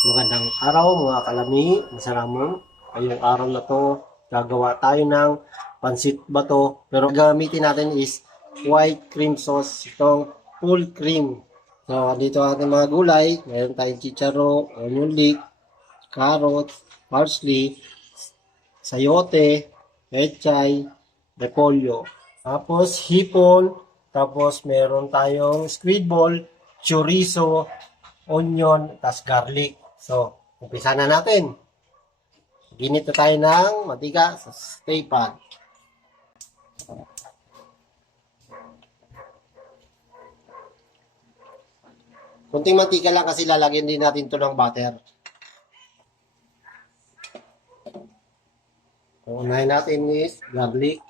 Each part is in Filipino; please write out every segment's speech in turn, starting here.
Magandang araw mga kalami, masalamon. Ngayong araw na to, gagawa tayo ng pansit bato. Pero gagamitin natin is white cream sauce, itong full cream. So, dito ang ating mga gulay. Meron tayong chicharo, onion leek, carrot, parsley, sayote, pechay, repolyo. Tapos hipon, tapos meron tayong squid ball, chorizo, onion, tas garlic. So, umpisa na natin. Ginit na tayo ng mantika sa stay pan. Kunting mantika lang kasi lalagyan din natin ito ng butter. So, unahin natin is garlic.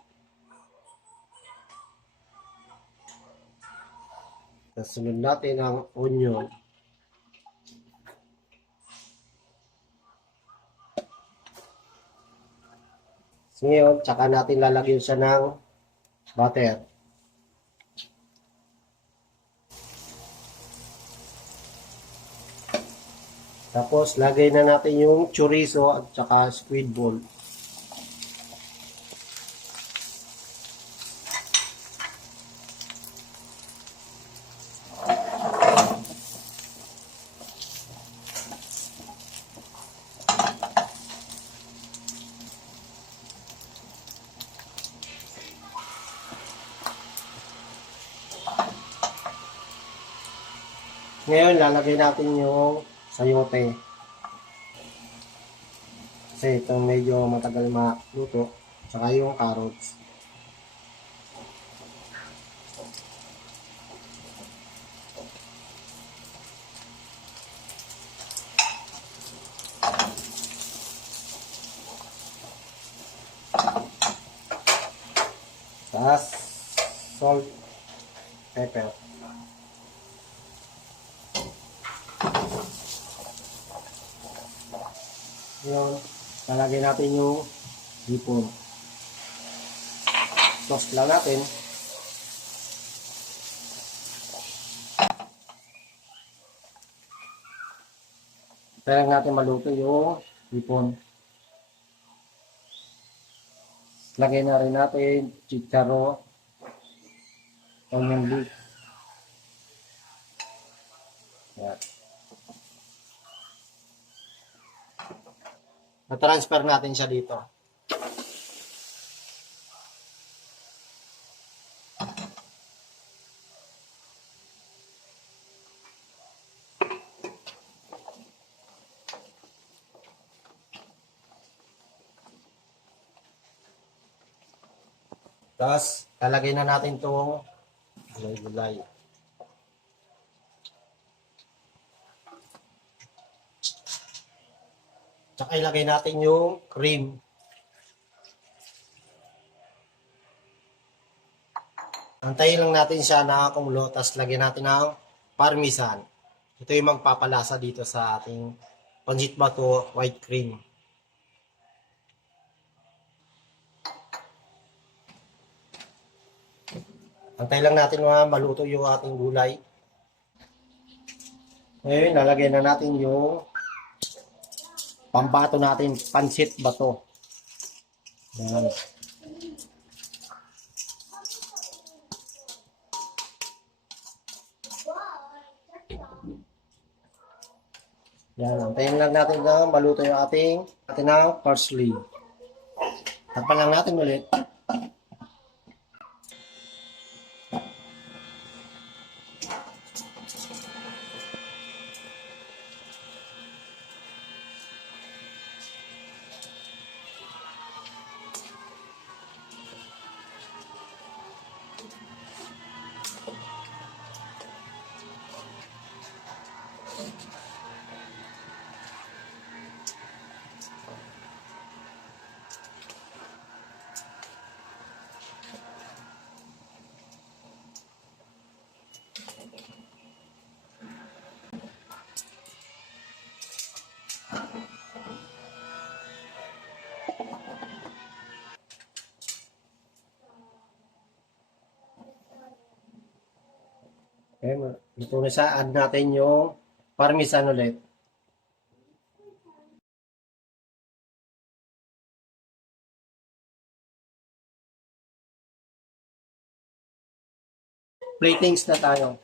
Tapos sunod natin ang onion. So, ngayon, tsaka natin lalagyan siya ng butter. Tapos, lagay na natin yung chorizo at saka squid ball. Ngayon, lalagay natin yung sayote. Kasi itong medyo matagal maluto. Saka yung carrots. Tapos, salt, pepper. Ngayon, lalagay natin yung hipon. Toast lang natin. Kaya natin maluto yung hipon. Lagay na rin natin chicharo, onion leek. Yan. Na-transfer natin siya dito. Tapos, lalagay na natin itong gulay-gulay. Tsaka ilagay natin yung cream. Antayin lang natin siya na kumulo, tapos lagyan natin ng parmesan. Ito yung magpapalasa dito sa ating pansit bato white cream. Antayin lang natin na maluto yung ating gulay. Ngayon, lalagay na natin yung pambato natin, pansit bato. Yan. Yan, antayin lang natin na maluto yung ating ng parsley. Takpan lang natin ulit. Okay, ito na sa add natin yung parmesan ulit. Platings na tayo.